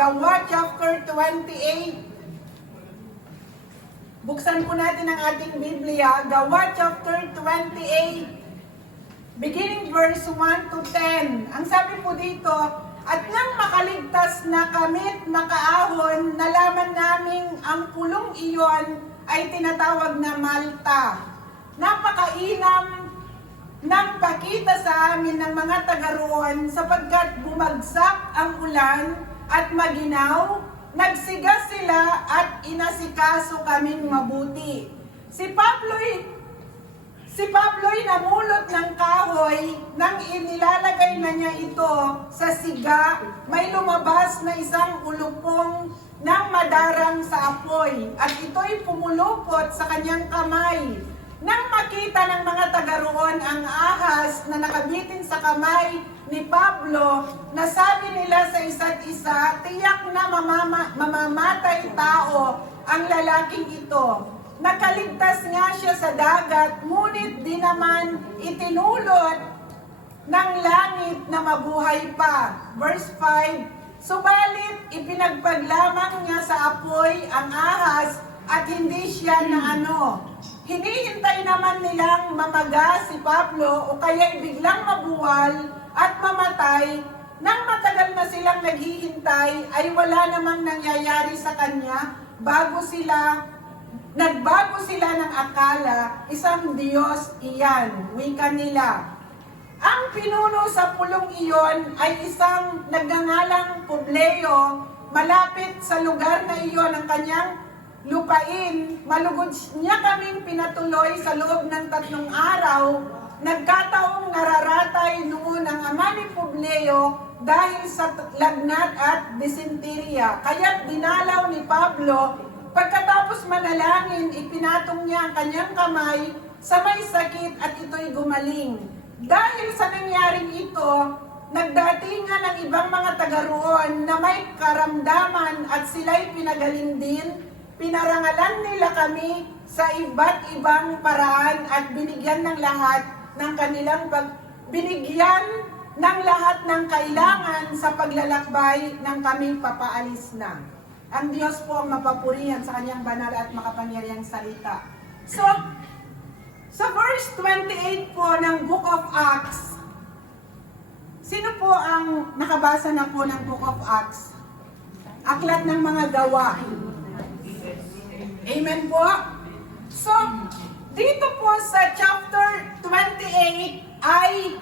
Gawa chapter 28. Buksan po natin ang ating Biblia, Gawa chapter 28, beginning verse 1 to 10. Ang sabi po dito, at nang makaligtas na kami't makaahon, nalaman naming ang pulong iyon ay tinatawag na Malta. Napakainam ng pakita sa amin ng mga taga roon sapagkat bumagsak ang ulan at maginaw, nagsiga sila at inasikaso kaming mabuti. Si Pablo'y namulot ng kahoy nang inilalagay na niya ito sa siga, may lumabas na isang ulupong ng madarang sa apoy at ito'y pumulupot sa kanyang kamay. Nang makita ng mga taga roon ang ahas na nakabitin sa kamay ni Pablo, nasabi nila sa isa't isa, tiyak na mamamatay tao ang lalaking ito. Nakaligtas nga siya sa dagat, ngunit di naman itinulot ng langit na mabuhay pa. Verse 5, subalit ipinagpaglamang niya sa apoy ang ahas at hindi siya na hinihintay naman nilang mamaga si Pablo o kaya'y biglang mabuwal at mamatay. Nang matagal na silang naghihintay ay wala namang nangyayari sa kanya nagbago sila ng akala, isang Diyos iyan, wika nila. Ang pinuno sa pulong iyon ay isang nagngangalang Publio, malapit sa lugar na iyon ang kanyang lupain. Malugod niya kaming pinatuloy sa loob ng 3 araw. Nagkataong nararatay noon ang ama ni Publio dahil sa lagnat at dysenteria. Kaya't dinalaw ni Pablo. Pagkatapos manalangin, ipinatong niya ang kanyang kamay sa may sakit at ito'y gumaling. Dahil sa nangyaring ito, nagdatingan ang ibang mga taga roon na may karamdaman at sila'y pinagaling din. Pinarangalan nila kami sa iba't ibang paraan at binigyan ng lahat ng kailangan sa paglalakbay ng kaming papaalis na. Ang Diyos po ang mapapurihan sa kanyang banal at makapangyarihang salita. So, sa verse 28 po ng Book of Acts, sino po ang nakabasa na po ng Book of Acts? Aklat ng mga gawa. Amen po? So, dito po sa chapter 28 ay,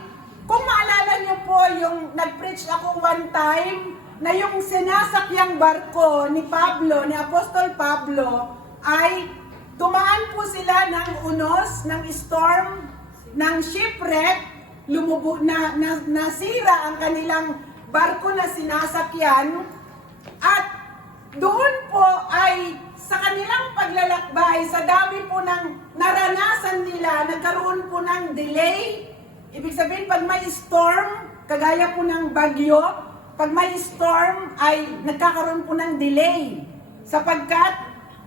kung maalala niyo po yung nag-preach ako one time, na yung sinasakyang barko ni Pablo, ni Apostol Pablo, ay tumaan po sila ng unos, ng storm, ng shipwreck, nasira ang kanilang barko na sinasakyan, at doon po ay sa kanilang paglalakbay, sa dami po ng naranasan nila, nagkaroon po ng delay. Ibig sabihin, pag may storm, kagaya po ng bagyo, pag may storm ay nagkakaroon po ng delay. Sapagkat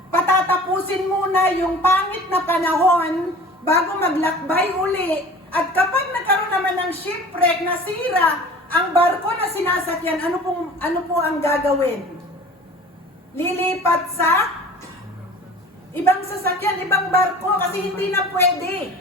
patatapusin muna yung pangit na panahon bago maglakbay uli. At kapag nagkaroon naman ng shipwreck, nasira ang barko na sinasakyan, ano po ang gagawin? Lilipat sa ibang sasakyan, ibang barko kasi hindi na pwede.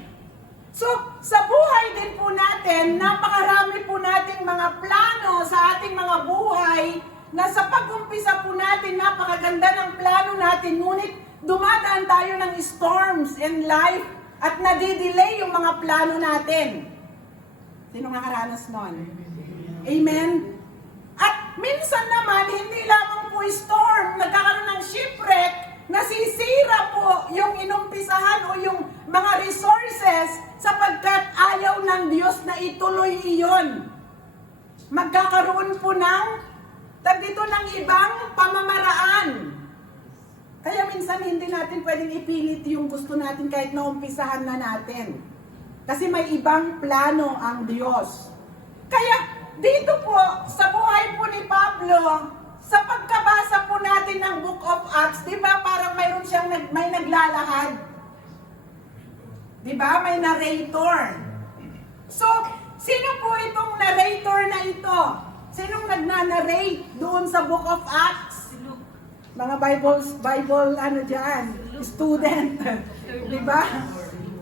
So, sa buhay din po natin, napakarami po nating mga plano sa ating mga buhay na sa pag-umpisa po natin, napakaganda ng plano natin, ngunit dumadaan tayo ng storms in life at nadidelay yung mga plano natin. Sino nakaranas nun? Amen? At minsan naman, hindi lamang po storm, nagkakaroon ng shipwreck, nasisira po yung inumpisahan o yung mga resources sapagkat ayaw ng Diyos na ituloy iyon. Magkakaroon po ng ibang pamamaraan. Kaya minsan hindi natin pwedeng ipilit yung gusto natin kahit naumpisahan na natin. Kasi may ibang plano ang Diyos. Kaya dito po, sa buhay po ni Pablo, sa pagkabasa po natin ng Book of Acts, di ba parang mayroon siyang may naglalahad? Di ba? May narrator. So, sino po itong narrator na ito? Sinong nagnanarrate doon sa Book of Acts? Mga Bible ano dyan, student. Di ba?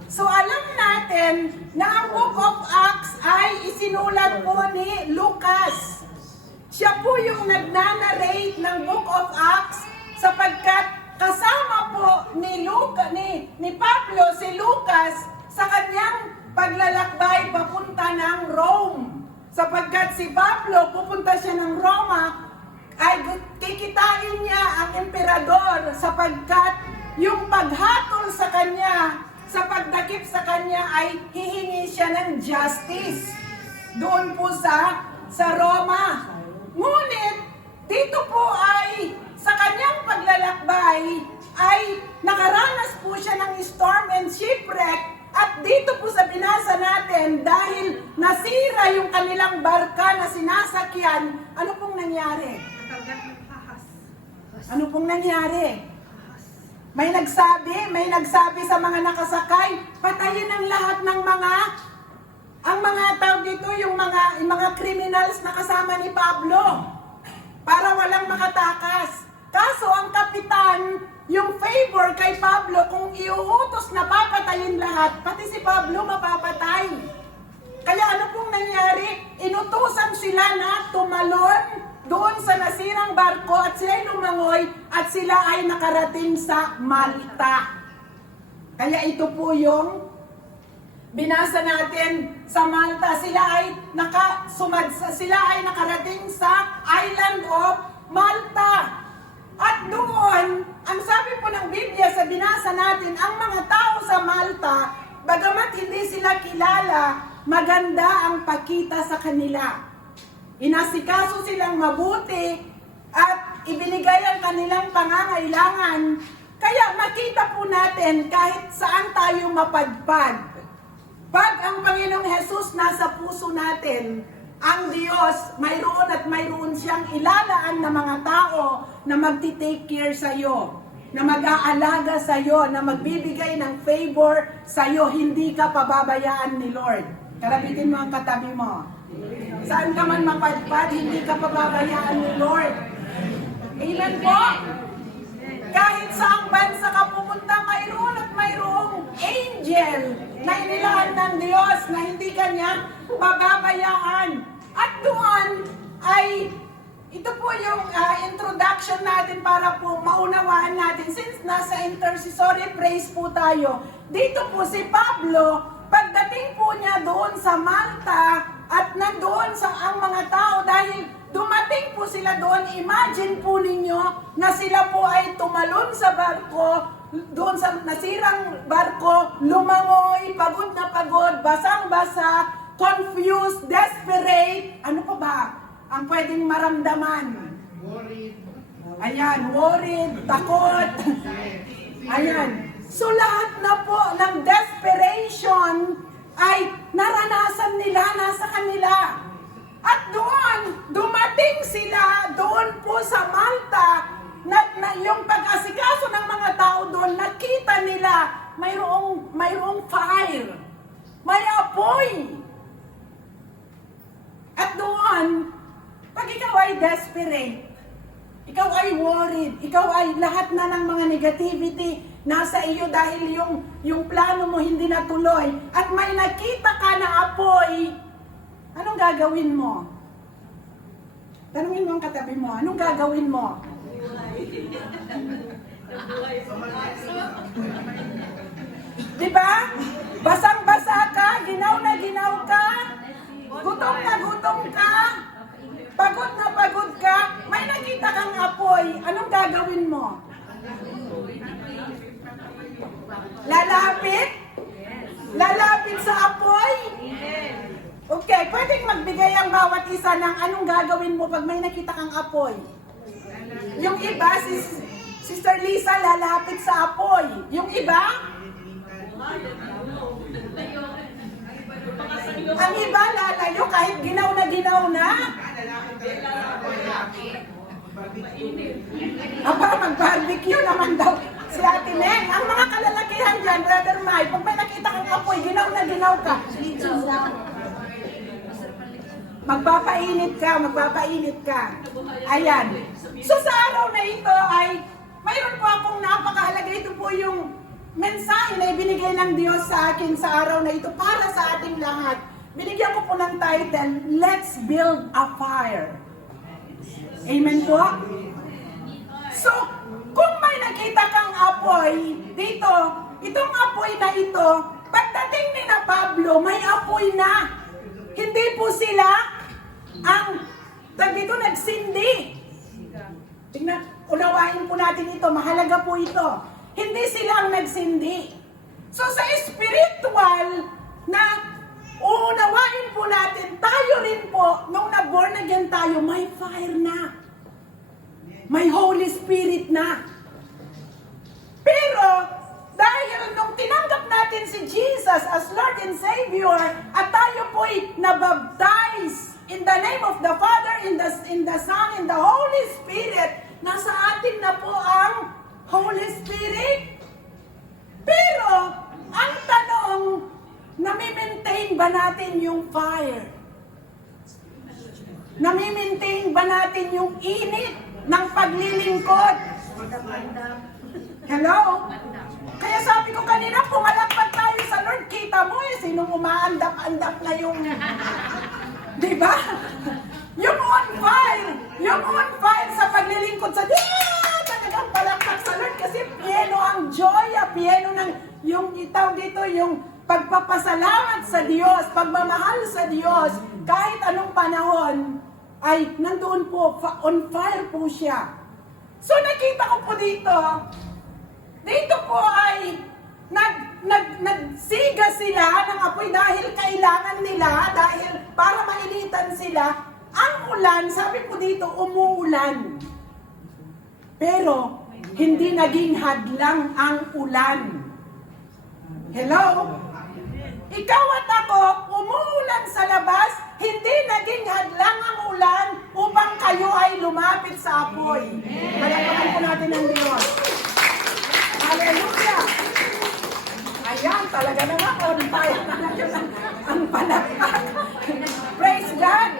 So alam natin na ang Book of Acts ay isinulat po ni Lucas. Siya po yung nagnanarrate ng Book of Acts sapagkat kasama po ni Pablo si Lucas sa kanyang paglalakbay papunta ng Rome. Sapagkat si Pablo pupunta siya ng Roma, ay kikitain niya ang emperador sapagkat yung paghatol sa kanya, sa pagdakip sa kanya ay hihingi siya ng justice doon po sa Roma. Ngunit dito po ay sa kanyang paglalakbay ay nakaranas po siya ng storm and shipwreck. At dito po sa binasa natin, dahil nasira yung kanilang barka na sinasakyan, ano pong nangyari? Ano pong nangyari? May nagsabi sa mga nakasakay, patayin ang lahat ng ang mga tao dito, yung mga criminals na kasama ni Pablo, para walang makatakas. Kaso ang kapitan, yung favor kay Pablo, kung iuutos na papatayin lahat, pati si Pablo mapapatay. Kaya ano pong nangyari? Inutusan sila na tumalon doon sa nasirang barko at sila'y lumangoy at sila ay nakarating sa Malta. Kaya ito po yung binasa natin sa Malta. Sila ay nakarating sa island of Malta. At doon, ang sabi po ng Biblia sa binasa natin, ang mga tao sa Malta, bagamat hindi sila kilala, maganda ang pakita sa kanila. Inasikaso silang mabuti at ibinigay ang kanilang pangangailangan. Kaya makita po natin kahit saan tayo mapadpad. Pag ang Panginoong Jesus nasa puso natin, ang Diyos, mayroon at mayroon siyang ilalaan na mga tao na magti-take care sa iyo, na mag-aalaga sa iyo, na magbibigay ng favor sa iyo, hindi ka pababayaan ni Lord. Karabitin mo ang katabi mo. Saan ka man mapadpad, hindi ka pababayaan ni Lord. Amen po? Kahit saang bansa ka pumunta, mayroon at mayroong angel na inilaan ng Diyos na hindi kanya pababayaan. At doon ay, ito po yung introduction natin para po maunawaan natin. Since nasa intercessory praise po tayo, dito po si Pablo, pagdating po niya doon sa Malta at nandoon sa ang mga tao dahil dumating po sila doon, imagine po ninyo na sila po ay tumalon sa barko, doon sa nasirang barko, lumangoy, pagod na pagod, basang-basa, confused, desperate, ano pa ba ang pwedeng maramdaman? Worried. Ayan, worried, takot. Ayan. So lahat na po ng desperation ay naranasan nila, nasa kanila. At doon, dumating sila doon po sa Malta, na yung pag-asikaso ng mga tao doon, nakita nila mayroong fire, may apoy. At doon, pag ikaw ay desperate, ikaw ay worried, ikaw ay lahat na ng mga negativity nasa iyo dahil yung plano mo hindi natuloy, at may nakita ka na apoy, anong gagawin mo? Tanungin mo ang katabi mo, anong gagawin mo? Diba? Basang-basa ka, ginaw na ginaw ka, gutom ka, pagod na pagod ka, may nakita kang apoy, anong gagawin mo? Lalapit? Lalapit sa apoy? Okay, pwedeng magbigay ang bawat isa ng anong gagawin mo pag may nakita kang apoy. Yung iba, si Sister Lisa, lalapit sa apoy. Yung iba? Ang iba, lalayo kahit ginaw na. Aba, mag-barbecue naman daw si Ate Neng. Ang mga kalalakihan dyan, Brother Mike, pag may nakita kang apoy, ginaw na ka. Magpapainit ka. Ayan. So sa araw na ito ay mayroon po akong napakahalaga. Ito po yung mensahe na ibinigay ng Diyos sa akin sa araw na ito para sa ating lahat. Binigyan ko po ng title, Let's Build a Fire. Amen po? So, kung may nakita kang apoy dito, itong apoy na ito, pagdating ni na Pablo, may apoy na. Hindi po sila ang dito nagsindi. Tingnan, unawain po natin ito, mahalaga po ito. Hindi sila ang nagsindi. So sa spiritual na uunawain po natin, tayo rin po, nung na-born again tayo, may fire na. May Holy Spirit na. Pero, dahil nung tinanggap natin si Jesus as Lord and Savior, at tayo po'y nabaptize in the name of the Father, in the Son, in the Holy Spirit, nasa atin na po ang Holy Spirit. Pero, ang tanong, nami-maintain ba natin yung fire? Nami-maintain ba natin yung init ng paglilingkod? Hello? Kaya sabi ko kanina, pumalakpat tayo sa Lord, kita mo sinong umaandap-andap na yung, di ba? Yung on fire sa paglilingkod sa Diyos, talagang palakpak sa Lord kasi pieno ang joy, pieno ng, yung itaw dito, yung pagpapasalamat sa Diyos, pagmamahal sa Diyos, kahit anong panahon, ay nandoon po, on fire po siya. So nakita ko po dito po ay nagsiga sila ng apoy dahil kailangan nila, dahil para mainitan sila. Ang ulan, sabi po dito, umuulan. Pero, hindi naging hadlang ang ulan. Hello? Ikaw at ako, umuulan sa labas, hindi naging hadlang ang ulan upang kayo ay lumapit sa apoy. Palakpakan po natin ang Diyos. Hallelujah! Ayan, talaga naman, on fire na ngayon ang palakpak. Praise God!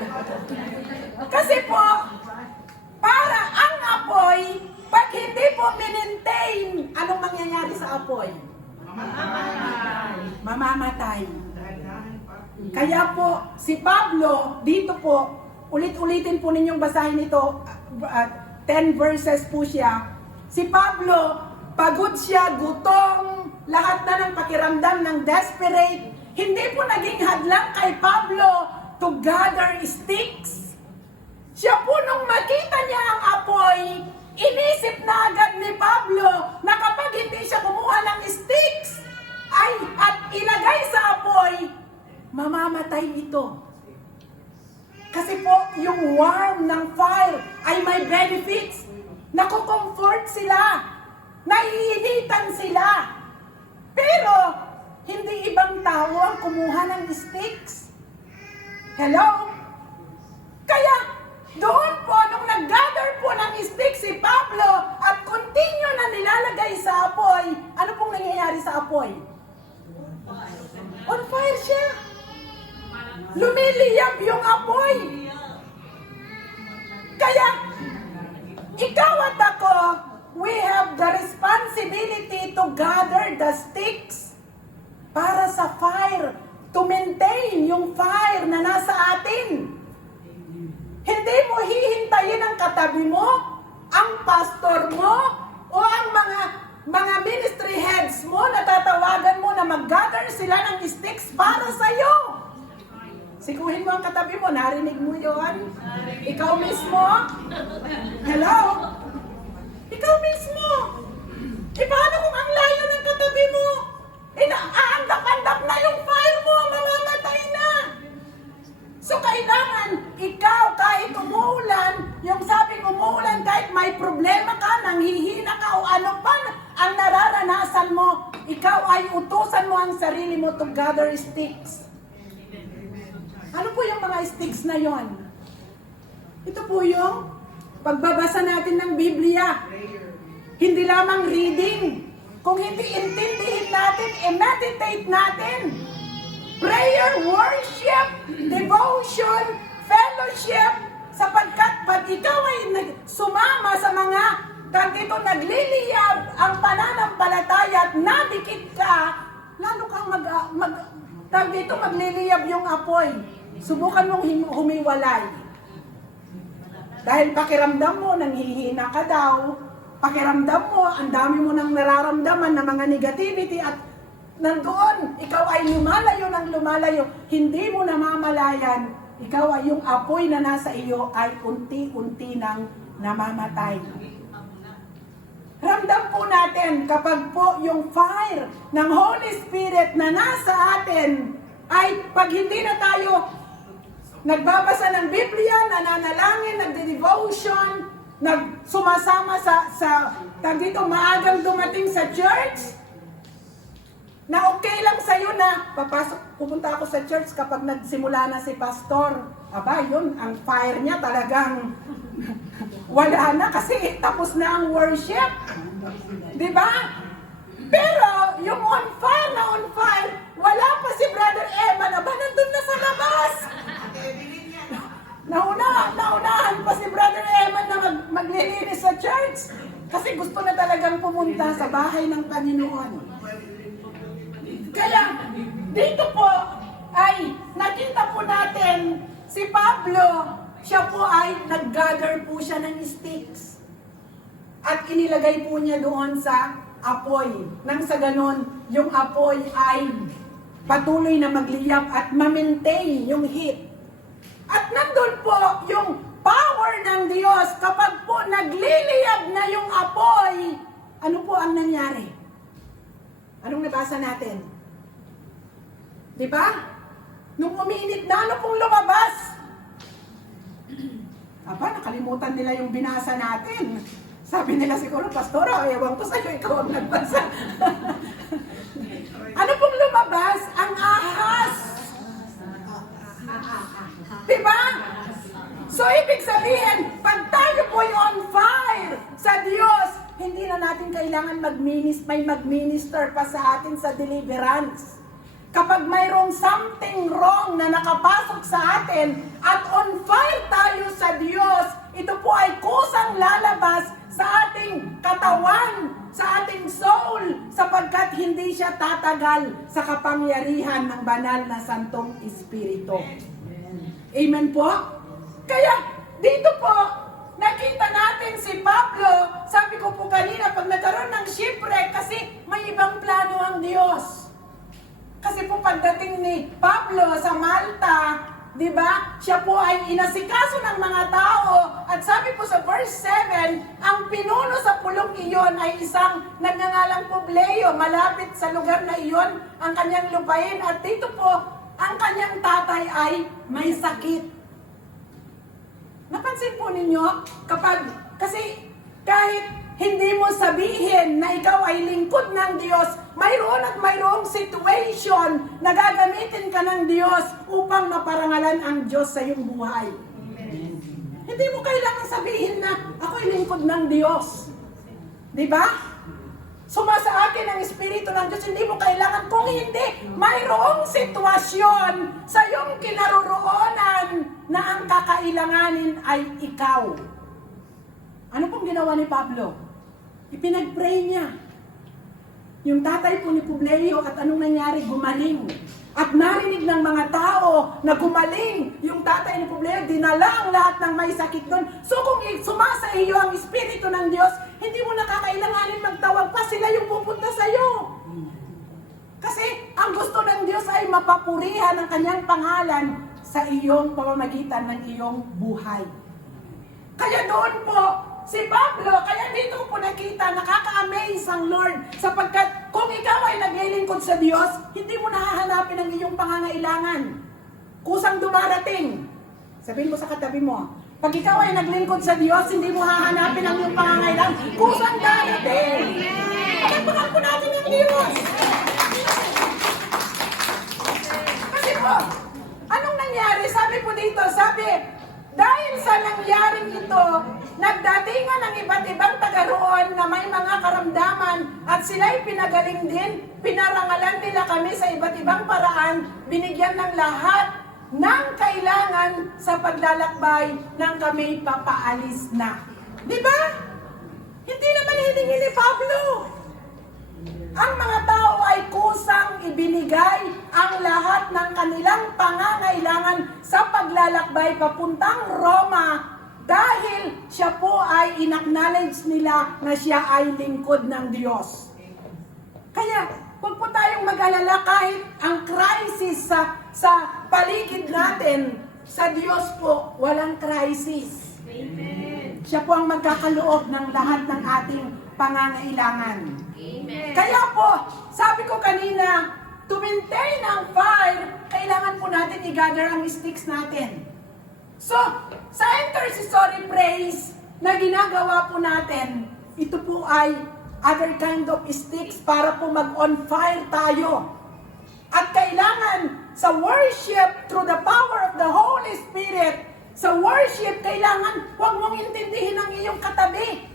Kasi po, para ang apoy, pag hindi po minintain, anong mangyayari sa apoy? Mamamatay. Kaya po, si Pablo, dito po, ulit-ulitin po ninyong basahin ito, 10 verses po siya. Si Pablo, pagod siya, gutom, lahat na ng pakiramdam ng desperate. Hindi po naging hadlang kay Pablo to gather sticks. Siya po nung makita niya ang apoy, inisip na agad ni Pablo na kapag hindi siya kumuha ng sticks at ilagay sa apoy, mamamatay ito. Kasi po, yung warm ng fire ay may benefits. Nakukomfort sila. Naiinitan sila. Pero, hindi ibang tao ang kumuha ng sticks. Hello? Kaya, doon po, nung nag-gather po ng sticks si Pablo at continue na nilalagay sa apoy, ano pong nangyayari sa apoy? On fire siya. Lumiliyab yung apoy. Kaya, ikaw at ako, we have the responsibility to gather the sticks para sa fire, to maintain yung fire na nasa atin. Hindi mo hihintayin ang katabi mo, ang pastor mo, o ang mga ministry heads mo na tatawagan mo na mag-gather sila ng sticks para sa'yo. Sikuhin mo ang katabi mo, narinig mo yon? Ikaw mismo? Hello? Ikaw mismo? Paano kung ang layo ng katabi mo? Aandap-andap na yung fire mo, mamamatay na. So kailangan, ikaw kahit umuulan, yung sabing umuulan kahit may problema ka, nanghihina ka o ano pa ang nararanasan mo, ikaw ay utusan mo ang sarili mo to gather sticks. Ano po yung mga sticks na yon? Ito po yung pagbabasa natin ng Biblia. Hindi lamang reading. Kung hindi intindihin natin, meditate natin. Prayer, worship, devotion, fellowship, sapagkat pag ikaw ay sumama sa mga dito nagliliyab ang pananampalataya at nadikit ka, lalo kang dito magliliyab yung apoy. Subukan mong humiwalay. Dahil pakiramdam mo, nanghihina ka daw, pakiramdam mo, ang dami mo nang nararamdaman na mga negativity at nandoon, ikaw ay lumalayo ng lumalayo, hindi mo namamalayan, ikaw ay yung apoy na nasa iyo ay unti-unti nang namamatay. Ramdam po natin kapag po yung fire ng Holy Spirit na nasa atin ay pag hindi na tayo nagbabasa ng Biblia, nananalangin, nagde-devotion, sumasama sa dito maagang dumating sa church, na okay lang sa'yo na pupunta ako sa church kapag nagsimula na si pastor. Aba, yun, ang fire niya talagang wala na kasi tapos na ang worship. Di ba? Pero yung on fire, wala pa si Brother Eman. Aba, nandun na sa labas. Naunahan pa si Brother Eman na maglilinis sa church. Kasi gusto na talagang pumunta sa bahay ng Panginoon. Kaya, dito po ay nakita po natin si Pablo, siya po ay nag-gather po siya ng sticks. At inilagay po niya doon sa apoy. Nang sa ganon, yung apoy ay patuloy na magliyab at ma-maintain yung heat. At nandun po yung power ng Diyos kapag po nagliliyab na yung apoy. Ano po ang nangyari? Anong nabasa natin? Diba? Nung umiinit na, ano pong lumabas? Aba, nakalimutan nila yung binasa natin. Sabi nila siguro, Pastora, ewan ko sa'yo, ikaw ang nagbasa. Ano pong lumabas? Ang ahas. Diba? So, ibig sabihin, pag tayo po'y on fire sa Diyos, hindi na natin kailangan may mag-minister pa sa atin sa deliverance. Kapag mayroong something wrong na nakapasok sa atin at on fire tayo sa Diyos, ito po ay kusang lalabas sa ating katawan, sa ating soul, sapagkat hindi siya tatagal sa kapangyarihan ng banal na Santong Espiritu. Amen po? Kaya dito po, nakita natin si Pablo, sabi ko po kanina, pag nagkaroon ng shipwreck, kasi may ibang plano ang Diyos. Kasi po pagdating ni Pablo sa Malta, di ba? Siya po ay inasikaso ng mga tao at sabi po sa verse 7, ang pinuno sa pulong iyon ay isang nagngangalang Publio, malapit sa lugar na iyon ang kanyang lupain at dito po ang kanyang tatay ay may sakit. Napansin po ninyo kasi kahit hindi mo sabihin na ikaw ay lingkod ng Diyos, mayroon at mayroong situation na gagamitin ka ng Diyos upang maparangalan ang Diyos sa iyong buhay. Amen. Hindi mo kailangan sabihin na ako ay lingkod ng Diyos. Di ba? Sumasa akin ang Espiritu ng Diyos, hindi mo kailangan. Kung hindi, mayroong sitwasyon sa iyong kinaroroonan na ang kakailanganin ay ikaw. Ano pong ginawa ni Pablo? Ipinag-pray niya. Yung tatay po ni Publio at anong nangyari? Gumaling. At narinig ng mga tao na gumaling yung tatay ni Publio, dinala ang lahat ng may sakit doon. So kung sumasa iyo ang Espiritu ng Diyos, hindi mo nakakailanganin magtawag pa, sila yung pupunta sa iyo. Kasi ang gusto ng Diyos ay mapapurihan ang kanyang pangalan sa iyong pamamagitan ng iyong buhay. Kaya doon po, si Pablo, kaya dito po nakita, nakaka-amaze ang Lord, sapagkat kung ikaw ay naglilingkod sa Diyos, hindi mo nahahanapin ang iyong pangangailangan. Kusang dumarating. Sabihin mo sa katabi mo, pag ikaw ay naglingkod sa Diyos, hindi mo hahanapin ang iyong pangangailangan. Kusang darating. Pagpagal po natin ang Diyos. Kasi po, anong nangyari? Sabi po dito, dahil sa nangyaring ito, nagdatingan ang iba't ibang taga-roon na may mga karamdaman at sila'y pinagaling din, pinarangalan nila kami sa iba't ibang paraan, binigyan ng lahat ng kailangan sa paglalakbay ng kami papaalis na. Di ba? Hindi naman hiningi ni Pablo. Ang mga tao ay kusang ibinigay ang lahat ng kanilang pangangailangan sa paglalakbay papuntang Roma dahil siya po ay in-acknowledge nila na siya ay lingkod ng Diyos. Kaya, huwag po tayong mag-alala kahit ang crisis sa paligid natin, sa Diyos po, walang crisis. Amen. Siya po ang magkakaloob ng lahat ng ating pangangailangan. Amen. Kaya po, sabi ko kanina, to maintain ang fire, kailangan po natin i-gather ang sticks natin. So, sa intercessory praise na ginagawa po natin, ito po ay other kind of sticks para po mag-on fire tayo. At kailangan sa worship through the power of the Holy Spirit, sa worship, kailangan huwag mong intindihin ang iyong katabi.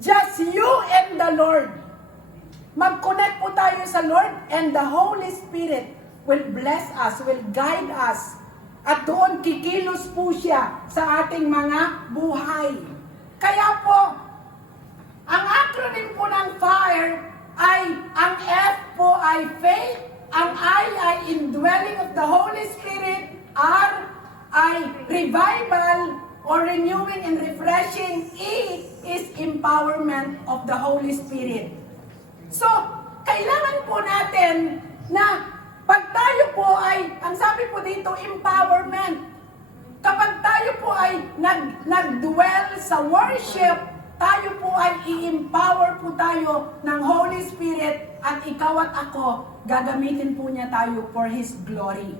Just you and the Lord. Mag-connect po tayo sa Lord and the Holy Spirit will bless us, will guide us. At doon kikilos po siya sa ating mga buhay. Kaya po, ang acronym po ng FIRE ay, ang F po ay faith, ang I ay indwelling of the Holy Spirit, R ay revival or renewing and refreshing, E is empowerment of the Holy Spirit. So, kailangan po natin na pag tayo po ay, ang sabi po dito, empowerment. Kapag tayo po ay nag-dwell sa worship, tayo po ay i-empower po tayo ng Holy Spirit at ikaw at ako, gagamitin po niya tayo for His glory.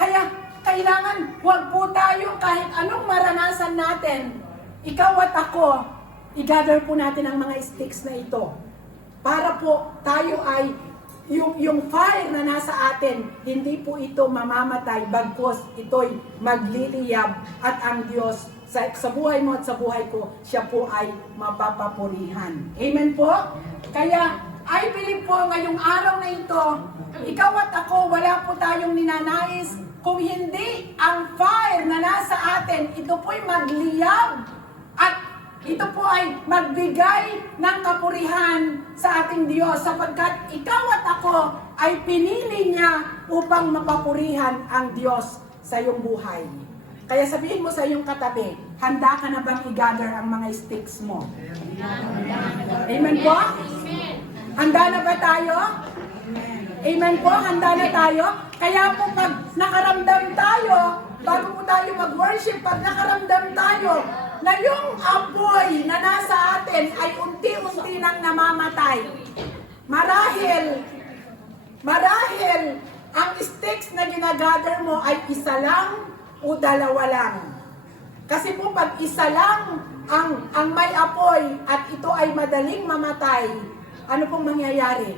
Kaya, kailangan, huwag po tayo kahit anong maranasan natin, ikaw at ako, i-gather po natin ang mga sticks na ito. Para po tayo ay, yung fire na nasa atin, hindi po ito mamamatay, bagkos ito'y magliliyab at ang Diyos sa buhay mo at sa buhay ko, siya po ay mapapapurihan. Amen po? Kaya, I believe po ngayong araw na ito, ikaw at ako, wala po tayong ninanais kung hindi ang fire na nasa atin, ito po'y magliyab at ito po ay magbigay ng kapurihan sa ating Diyos sapagkat ikaw at ako ay pinili niya upang mapapurihan ang Diyos sa iyong buhay. Kaya sabihin mo sa iyong katabi, handa ka na bang i-gather ang mga sticks mo? Amen po? Handa na ba tayo? Amen po? Handa na tayo? Kaya po pag nakaramdam tayo, bago po tayo mag-worship, pag nakaramdam tayo na yung apoy na nasa atin ay unti-unti nang namamatay. Marahil, ang sticks na ginagather mo ay isa lang o dalawa lang. Kasi po pag isa lang ang may apoy at ito ay madaling mamatay, ano pong mangyayari?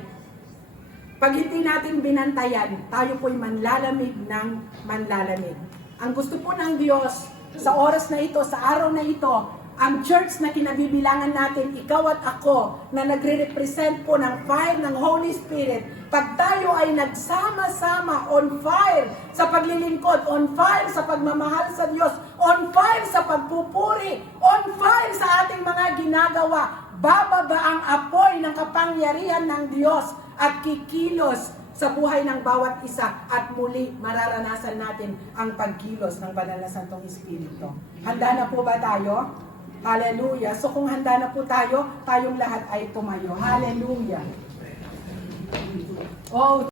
Pag hindi natin binantayan, tayo po'y manlalamig ng manlalamig. Ang gusto po ng Diyos sa oras na ito, sa araw na ito, ang church na kinabibilangan natin, ikaw at ako, na nagre-represent po ng fire ng Holy Spirit, pag tayo ay nagsama-sama on fire sa paglilingkod, on fire sa pagmamahal sa Diyos, on fire sa pagpupuri, on fire sa ating mga ginagawa, bababa ang apoy ng kapangyarihan ng Diyos at kikilos sa buhay ng bawat isa at muli mararanasan natin ang pagkilos ng Banal na Santong Espiritu. Handa na po ba tayo? Hallelujah. So kung handa na po tayo, tayong lahat ay tumayo. Hallelujah. Oh,